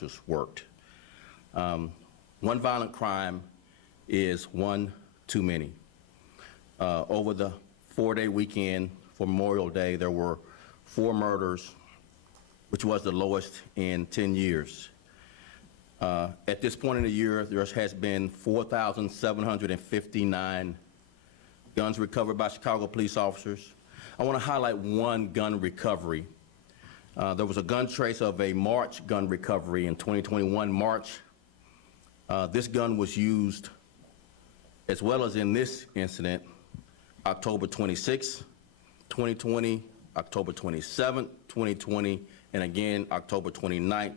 officers worked. One violent crime is one too many. Over the 4-day weekend for Memorial Day, there were 4 murders, which was the lowest in 10 years. At this point in the year, there has been 4,759 guns recovered by Chicago police officers. I want to highlight one gun recovery. There was a gun trace of a March gun recovery in 2021 March. This gun was used, as well as in this incident, October 26, 2020, October 27, 2020, and again, October 29,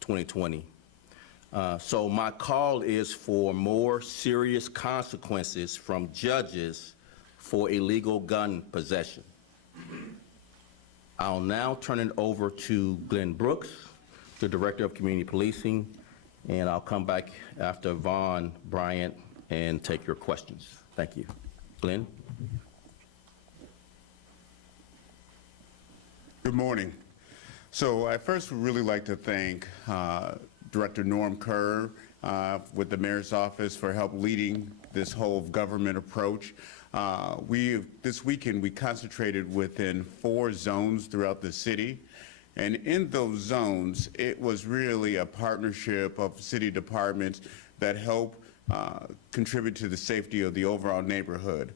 2020. So my call is for more serious consequences from judges for illegal gun possession. I'll now turn it over to Glenn Brooks, the Director of Community Policing, and I'll come back after Vaughn Bryant and take your questions. Thank you. Glenn? Good morning. So I first would really like to thank Director Norm Kerr with the Mayor's Office for help leading this whole government approach. This weekend we concentrated within 4 zones throughout the city, and in those zones it was really a partnership of city departments that help contribute to the safety of the overall neighborhood.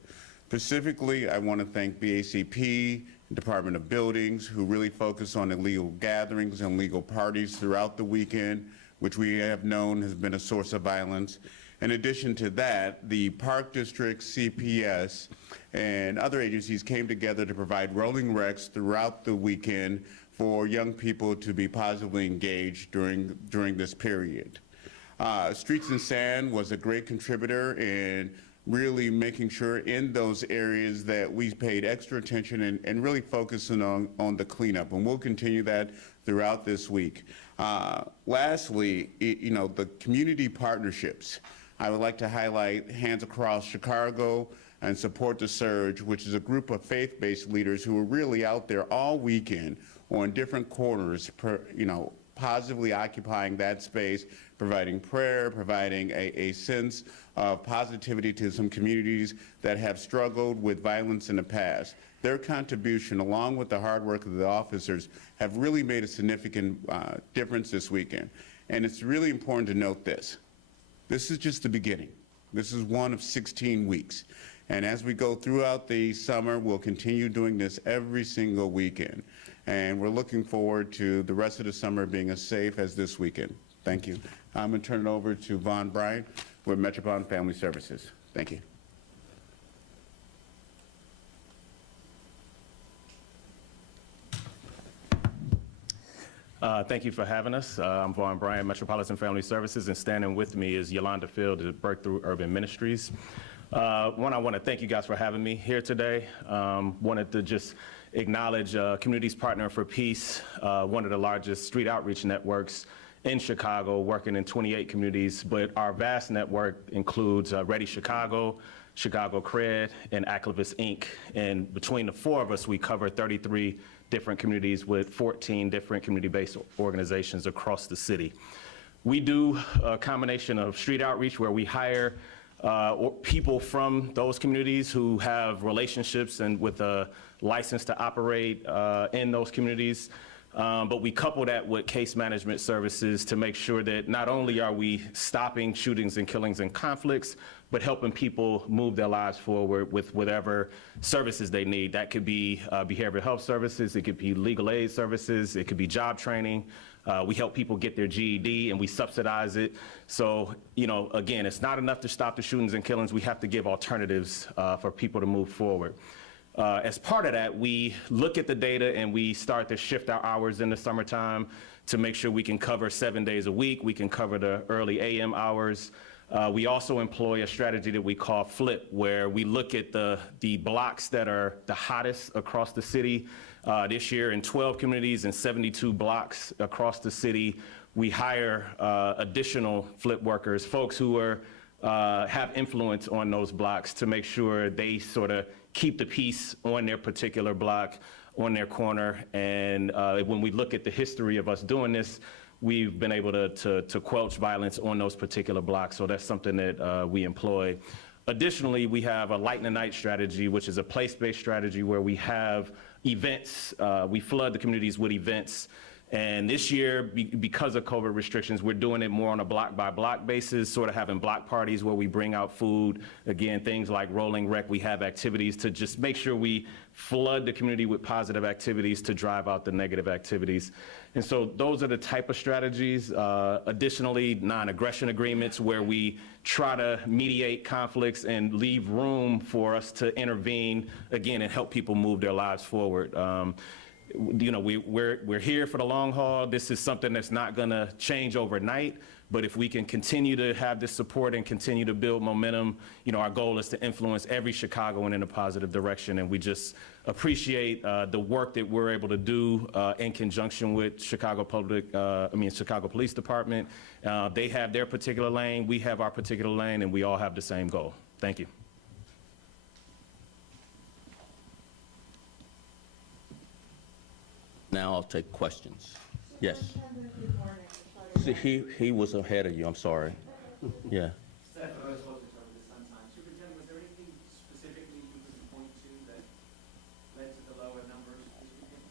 Specifically, I want to thank BACP, Department of Buildings, who really focus on illegal gatherings and illegal parties throughout the weekend, which we have known has been a source of violence. In addition to that, the Park District, CPS, and other agencies came together to provide rolling recs throughout the weekend for young people to be positively engaged during this period. Streets and Sand was a great contributor in really making sure in those areas that we paid extra attention and really focusing on the cleanup, and we'll continue that throughout this week. Lastly, the community partnerships. I would like to highlight Hands Across Chicago and Support the Surge, which is a group of faith-based leaders who are really out there all weekend on different corners, positively occupying that space, providing prayer, providing a sense of positivity to some communities that have struggled with violence in the past. Their contribution, along with the hard work of the officers, have really made a significant difference this weekend. And it's really important to note this. This is just the beginning. This is one of 16 weeks. And as we go throughout the summer, we'll continue doing this every single weekend. And we're looking forward to the rest of the summer being as safe as this weekend. Thank you. I'm going to turn it over to Vaughn Bryant with Metropolitan Family Services. Thank you. Thank you for having us. I'm Vaughn Bryant, Metropolitan Family Services, and standing with me is Yolanda Field at Breakthrough Urban Ministries. I want to thank you guys for having me here today. Wanted to just acknowledge Communities Partnering for Peace, one of the largest street outreach networks in Chicago, working in 28 communities, but our vast network includes Ready Chicago, Chicago Cred, and Activist Inc. And between the 4 of us, we cover 33 different communities with 14 different community-based organizations across the city. We do a combination of street outreach where we hire people from those communities who have relationships and with a license to operate in those communities. But we couple that with case management services to make sure that not only are we stopping shootings and killings and conflicts, but helping people move their lives forward with whatever services they need. That could be behavioral health services, it could be legal aid services, it could be job training. We help people get their GED and we subsidize it. So, again, it's not enough to stop the shootings and killings. We have to give alternatives for people to move forward. As part of that, we look at the data and we start to shift our hours in the summertime to make sure we can cover 7 days a week. We can cover the early AM hours. We also employ a strategy that we call flip, where we look at the blocks that are the hottest across the city. This year in 12 communities and 72 blocks across the city, we hire additional flip workers, folks who have influence on those blocks to make sure they sort of keep the peace on their particular block, on their corner. And when we look at the history of us doing this, we've been able to quelch violence on those particular blocks. So that's something that we employ. Additionally, we have a light in the night strategy, which is a place-based strategy where we have events. We flood the communities with events. And this year, because of COVID restrictions, we're doing it more on a block-by-block basis, sort of having block parties where we bring out food. Again, things like rolling rec, we have activities to just make sure we flood the community with positive activities to drive out the negative activities. And so those are the type of strategies. Additionally, non-aggression agreements where we try to mediate conflicts and leave room for us to intervene, again, and help people move their lives forward. You know, we're here for the long haul. This is something that's not going to change overnight, but if we can continue to have this support and continue to build momentum, you know, our goal is to influence every Chicagoan in a positive direction, and we just appreciate the work that we're able to do in conjunction with Chicago Police Department. They have their particular lane, we have our particular lane, and we all have the same goal. Thank you. Now I'll take questions. Yes. Superintendent, good morning. See, he was ahead of you, I'm sorry. Yeah. Steph, I was hoping to over the sometime. Superintendent, was there anything specifically you could point to that led to the lower numbers this weekend?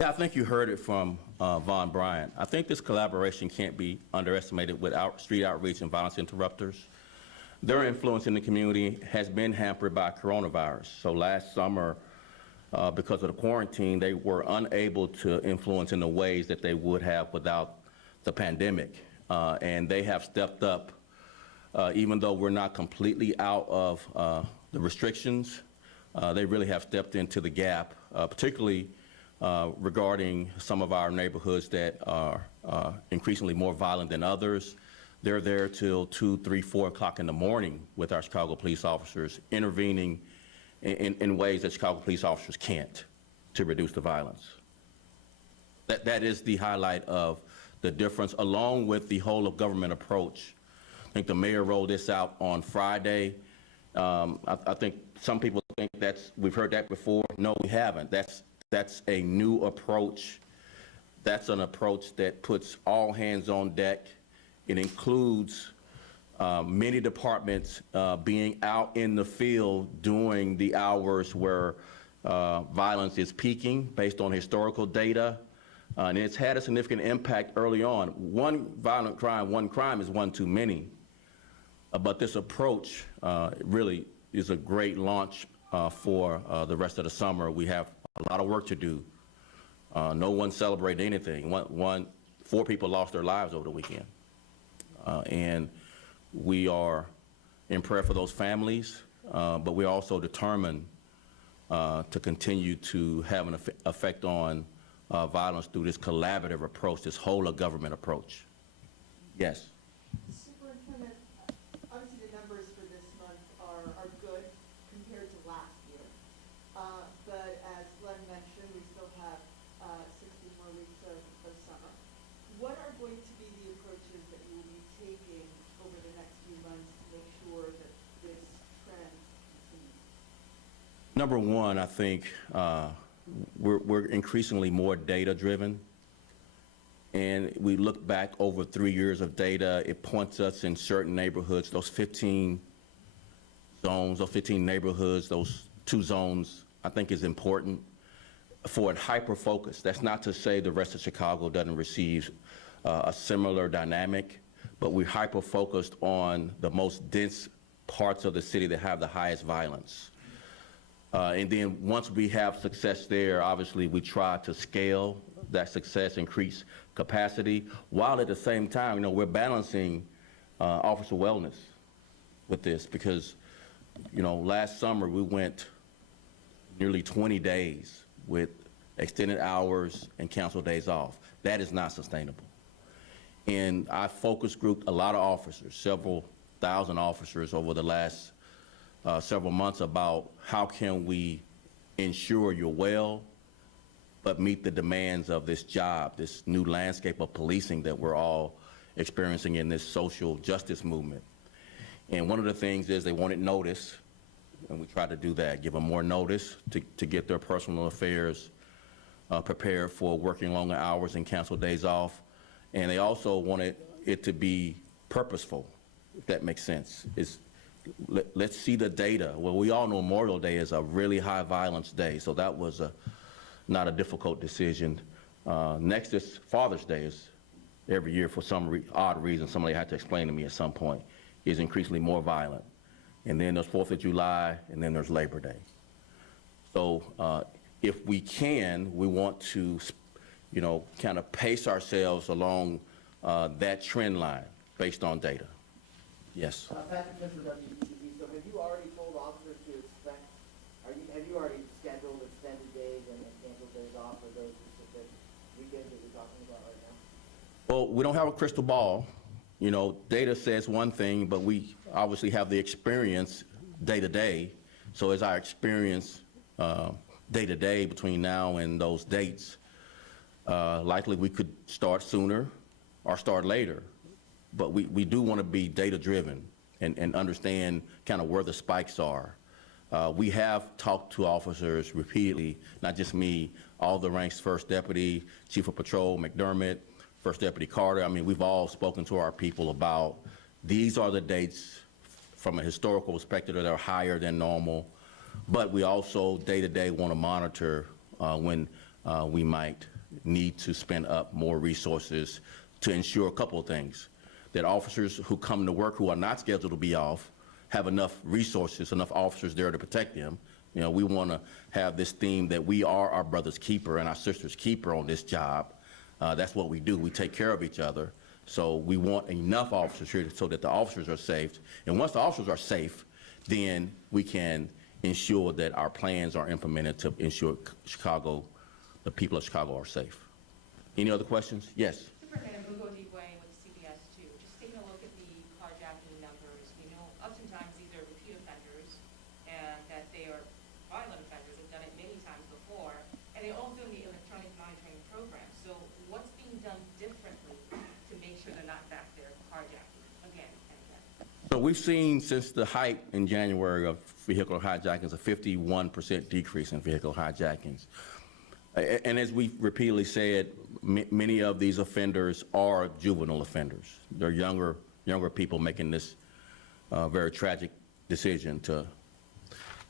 Yeah, I think you heard it from Von Bryant. I think this collaboration can't be underestimated with street outreach and violence interrupters. Their influence in the community has been hampered by coronavirus. So last summer, because of the quarantine, they were unable to influence in the ways that they would have without the pandemic. And they have stepped up, even though we're not completely out of the restrictions, they really have stepped into the gap, particularly regarding some of our neighborhoods that are increasingly more violent than others. They're there till 2, 3, 4 o'clock in the morning with our Chicago police officers, intervening in ways that Chicago police officers can't to reduce the violence. That is the highlight of the difference, along with the whole of government approach. I think the mayor rolled this out on Friday. I think some people think we've heard that before. No, we haven't. That's a new approach. That's an approach that puts all hands on deck. It includes many departments being out in the field during the hours where violence is peaking based on historical data. And it's had a significant impact early on. One violent crime, one crime is one too many. But this approach really is a great launch for the rest of the summer. We have a lot of work to do. No one celebrated anything. 4 people lost their lives over the weekend. And we are in prayer for those families, but we're also determined to continue to have an effect on violence through this collaborative approach, this whole of government approach. Yes. Superintendent, obviously the numbers for this month are good compared to last year. But as Len mentioned, we still have 60 more weeks of summer. What are going to be the approaches that you will be taking over the next few months to make sure that this trend continues? Number one, I think we're increasingly more data-driven. And we look back over 3 years of data, it points us in certain neighborhoods, those 15 zones, those 15 neighborhoods, those 2 zones, I think is important for a hyper-focus. That's not to say the rest of Chicago doesn't receive a similar dynamic, but we're hyper-focused on the most dense parts of the city that have the highest violence. And then once we have success there, obviously we try to scale that success, increase capacity, while at the same time, you know, we're balancing officer wellness with this because, you know, last summer we went nearly 20 days with extended hours and canceled days off. That is not sustainable. And I focus grouped a lot of officers, several thousand officers over the last several months about how can we ensure you're well, but meet the demands of this job, this new landscape of policing that we're all experiencing in this social justice movement. And one of the things is they wanted notice, and we try to do that, give them more notice to get their personal affairs prepared for working longer hours and canceled days off. And they also wanted it to be purposeful, if that makes sense. Let's see the data. Well, we all know Memorial Day is a really high violence day, so that was not a difficult decision. Next is Father's Day. Is every year for some odd reason, somebody had to explain to me at some point, is increasingly more violent. And then there's 4th of July, and then there's Labor Day. So if we can, we want to, kind of pace ourselves along that trend line based on data. Yes. Patrick Mitchell, wtv. So have you already told officers to expect, have you already scheduled extended days and canceled days off for those specific weekends that you're talking about right now? Well, we don't have a crystal ball. Data says one thing, but we obviously have the experience day to day. So as our experience day to day between now and those dates, likely we could start sooner or start later. But we do want to be data-driven and understand kind of where the spikes are. We have talked to officers repeatedly, not just me, all the ranks, First Deputy, Chief of Patrol McDermott, First Deputy Carter. I mean, we've all spoken to our people about these are the dates from a historical perspective that are higher than normal. But we also day-to-day want to monitor when we might need to spend up more resources to ensure a couple of things. That officers who come to work who are not scheduled to be off have enough resources, enough officers there to protect them. We want to have this theme that we are our brother's keeper and our sister's keeper on this job. That's what we do. We take care of each other. So we want enough officers here so that the officers are safe. And once the officers are safe, then we can ensure that our plans are implemented to ensure the people of Chicago are safe. Any other questions? Yes. Superintendent with CBS 2. Just taking a look at the carjacking numbers, we know oftentimes these are repeat offenders and that they are violent offenders, have done it many times before, and they all do the electronic monitoring program. So what's being done differently to make sure they're not back there carjacking again and again? So we've seen since the height in January of vehicular hijackings a 51% decrease in vehicular hijackings. And as we repeatedly said, many of these offenders are juvenile offenders. They're younger people making this very tragic decision to,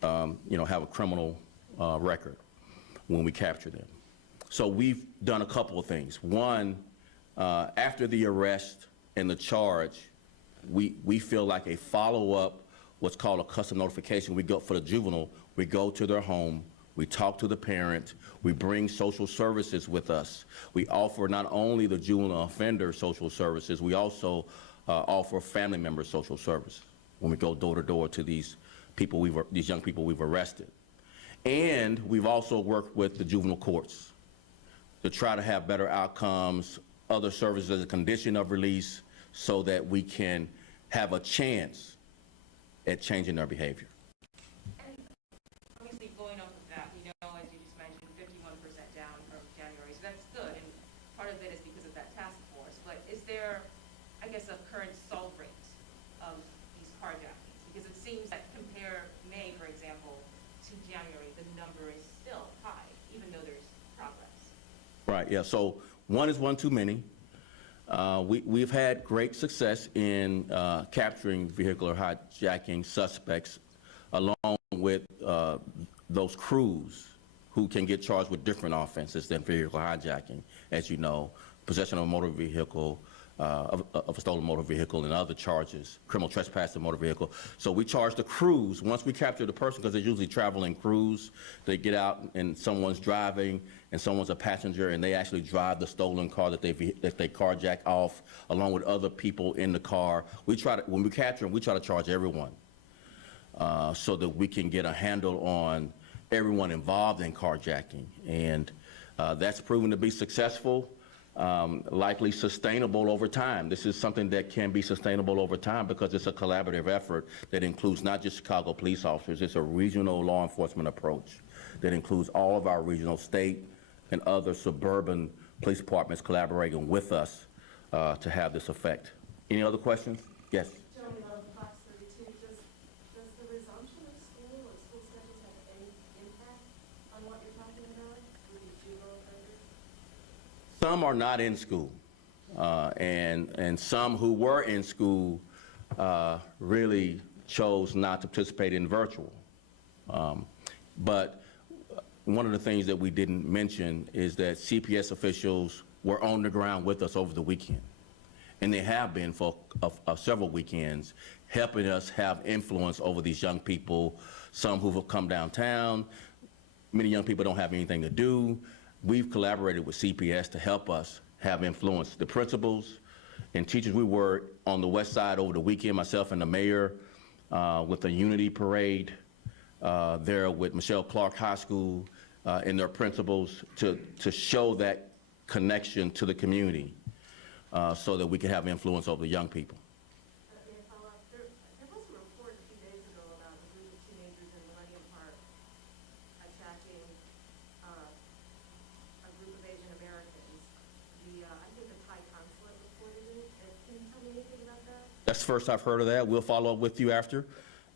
have a criminal record when we capture them. So we've done a couple of things. One, after the arrest and the charge, we feel like a follow-up, what's called a custom notification. We go for the juvenile, we go to their home, we talk to the parent, we bring social services with us. We offer not only the juvenile offender social services, we also offer family member social service when we go door to door to these young people we've arrested. And we've also worked with the juvenile courts to try to have better outcomes, other services as a condition of release, so that we can have a chance at changing their behavior. And obviously going off of that, we know, as you just mentioned, 51% down from January, so that's good, and part of it is because of that task force. But is there, I guess, a current solve rate of these carjackings? Because it seems that compare May, for example, to January, the number is still high, even though there's progress. Right, yeah, so one is one too many. We've had great success in capturing vehicular hijacking suspects along with those crews who can get charged with different offenses than vehicular hijacking, as you know, possession of a motor vehicle, of a stolen motor vehicle and other charges, criminal trespass of motor vehicle. So we charge the crews, once we capture the person, because they usually travel in crews, they get out and someone's driving and someone's a passenger and they actually drive the stolen car that they carjack off along with other people in the car. When we capture them, we try to charge everyone so that we can get a handle on everyone involved in carjacking. And that's proven to be successful. Likely sustainable over time. This is something that can be sustainable over time because it's a collaborative effort that includes not just Chicago police officers, it's a regional law enforcement approach that includes all of our regional, state, and other suburban police departments collaborating with us to have this effect. Any other questions? Yes. Gentleman out of Fox 32, does the resumption of school or school schedules have any impact on what you're talking about with these juvenile offenders? Some are not in school. and some who were in school really chose not to participate in virtual. But one of the things that we didn't mention is that CPS officials were on the ground with us over the weekend. And they have been for several weekends, helping us have influence over these young people, some who have come downtown. Many young people don't have anything to do. We've collaborated with CPS to help us have influence. The principals and teachers, we were on the west side over the weekend, myself and the mayor, with a unity parade there with Michelle Clark High School and their principals to show that connection to the community so that we can have influence over the young people. Yeah, follow-up. There was a report a few days ago about a group of teenagers in Millennium Park attacking a group of Asian Americans. I think the Thai consulate reported it. Can you tell me anything about that? That's the first I've heard of that. We'll follow up with you after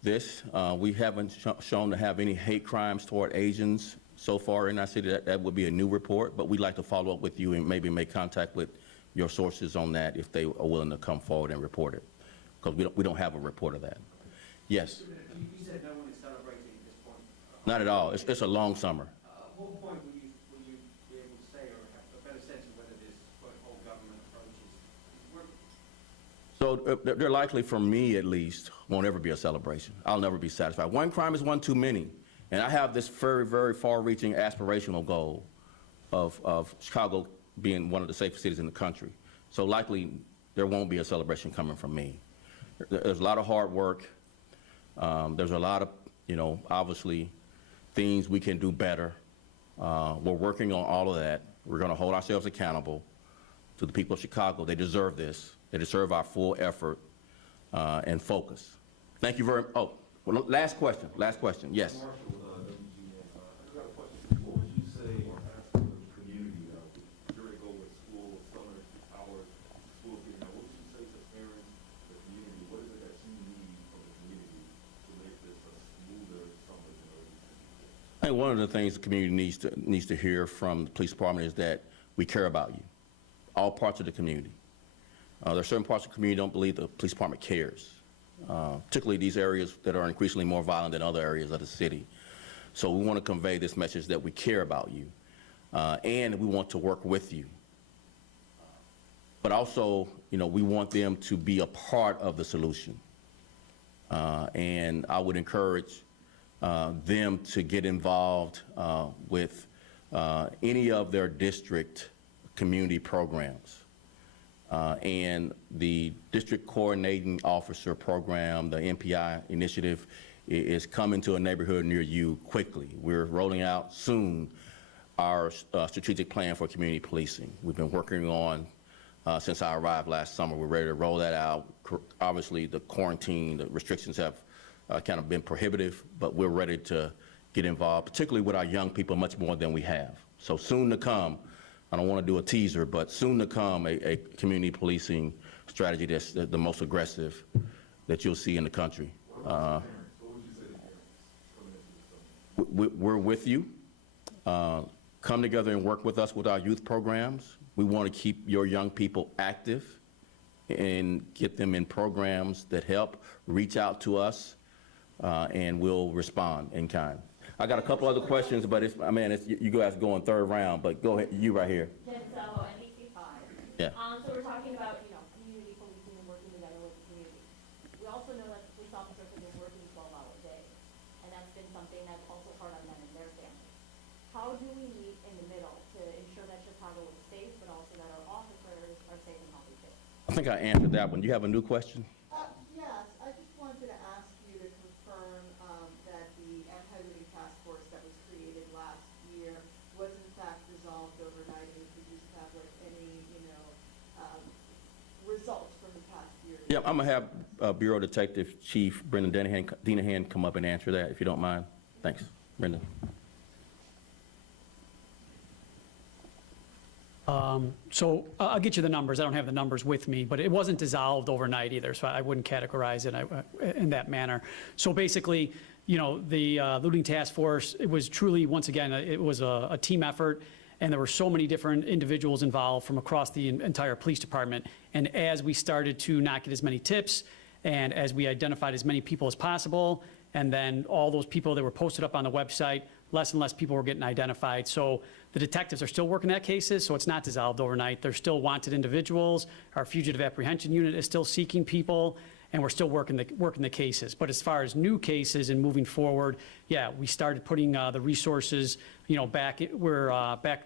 this. We haven't shown to have any hate crimes toward Asians so far in our city. That would be a new report, but we'd like to follow up with you and maybe make contact with your sources on that if they are willing to come forward and report it, because we don't have a report of that. Yes? You said no one is celebrating at this point. Not at all. It's a long summer. At what point will you be able to say or have a better sense of whether this whole government approach is working? So there likely, for me at least, won't ever be a celebration. I'll never be satisfied. One crime is one too many. And I have this very, very far-reaching aspirational goal of Chicago being one of the safest cities in the country. So likely, there won't be a celebration coming from me. There's a lot of hard work. There's a lot of, obviously, things we can do better. We're working on all of that. We're going to hold ourselves accountable to the people of Chicago. They deserve this. They deserve our full effort and focus. Thank you very much. Oh, well, last question. Yes. Marshall, I got a question. What would you say or ask the community during go with school, summer hours, school getting out? What would you say to parents, the community? What is it that you need from the community to make this a smoother summer than others? I think one of the things the community needs to hear from the police department is that we care about you, all parts of the community. There are certain parts of the community don't believe the police department cares, particularly these areas that are increasingly more violent than other areas of the city. So we want to convey this message that we care about you, and we want to work with you. But also, we want them to be a part of the solution. And I would encourage them to get involved with any of their district community programs. And the District Coordinating Officer Program, the NPI initiative, is coming to a neighborhood near you quickly. We're rolling out soon our strategic plan for community policing. We've been working on since I arrived last summer. We're ready to roll that out. Obviously, the quarantine, the restrictions have kind of been prohibitive, but we're ready to get involved, particularly with our young people, much more than we have. So soon to come, I don't want to do a teaser, but soon to come, a community policing strategy that's the most aggressive that you'll see in the country. What would you say to parents coming into the summer? We're with you. Come together and work with us with our youth programs. We want to keep your young people active and get them in programs that help. Reach out to us, and we'll respond in kind. I got a couple other questions, but you guys go in third round, but go ahead, you right here. Jen Salvo, NBC5. Yeah. So we're talking about, community policing and working together with the community. We also know that police officers have been working 12-hour days, and that's been something that's also hard on them and their families. How do we meet in the middle to ensure that Chicago is safe, but also that our officers are safe and healthy too? I think I answered that one. You have a new question? Yes, I just wanted to ask you to confirm that the anti-looting task force that was created last year was in fact resolved overnight, and if you just have any, results from the past year. Yeah, I'm gonna have Bureau Detective Chief Brendan Denahan come up and answer that, if you don't mind. Thanks, Brendan. So I'll get you the numbers. I don't have the numbers with me, but it wasn't dissolved overnight either, so I wouldn't categorize it in that manner. So basically, the looting task force, it was truly, once again, it was a team effort, and there were so many different individuals involved from across the entire police department. And as we started to not get as many tips, and as we identified as many people as possible, and then all those people that were posted up on the website, less and less people were getting identified. So the detectives are still working that cases, so it's not dissolved overnight. They're still wanted individuals. Our fugitive apprehension unit is still seeking people, and we're still working the cases. But as far as new cases and moving forward, yeah, we started putting the resources, back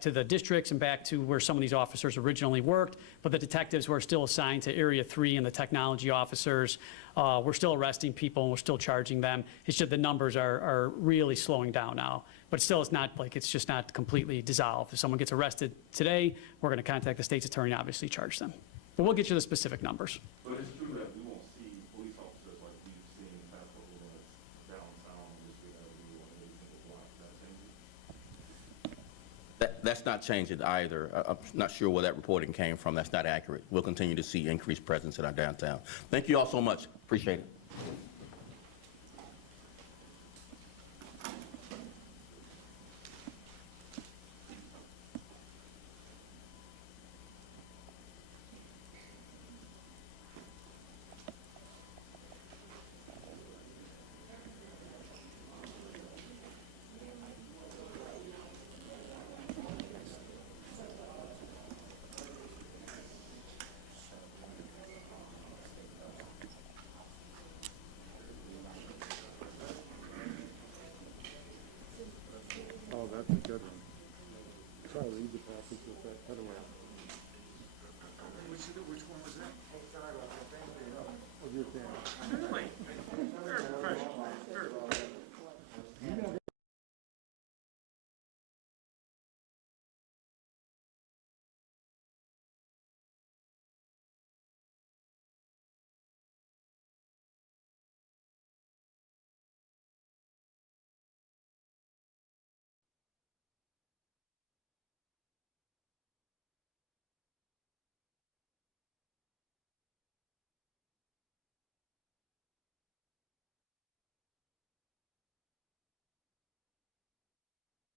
to the districts and back to where some of these officers originally worked. But the detectives who are still assigned to Area 3 and the technology officers, we're still arresting people and we're still charging them. It's just the numbers are really slowing down now. But still, it's not like it's just not completely dissolved. If someone gets arrested today, we're going to contact the state's attorney and obviously charge them. But we'll get you the specific numbers. But it's true that we won't see police officers like we've seen in the past couple of months downtown, just because we want to single block. That changes? That's not changing either. I'm not sure where that reporting came from. That's not accurate. We'll continue to see increased presence in our downtown. Thank you all so much. Appreciate it. Oh, that's a good one. Try to read the passage with that, otherwise. Which one was that?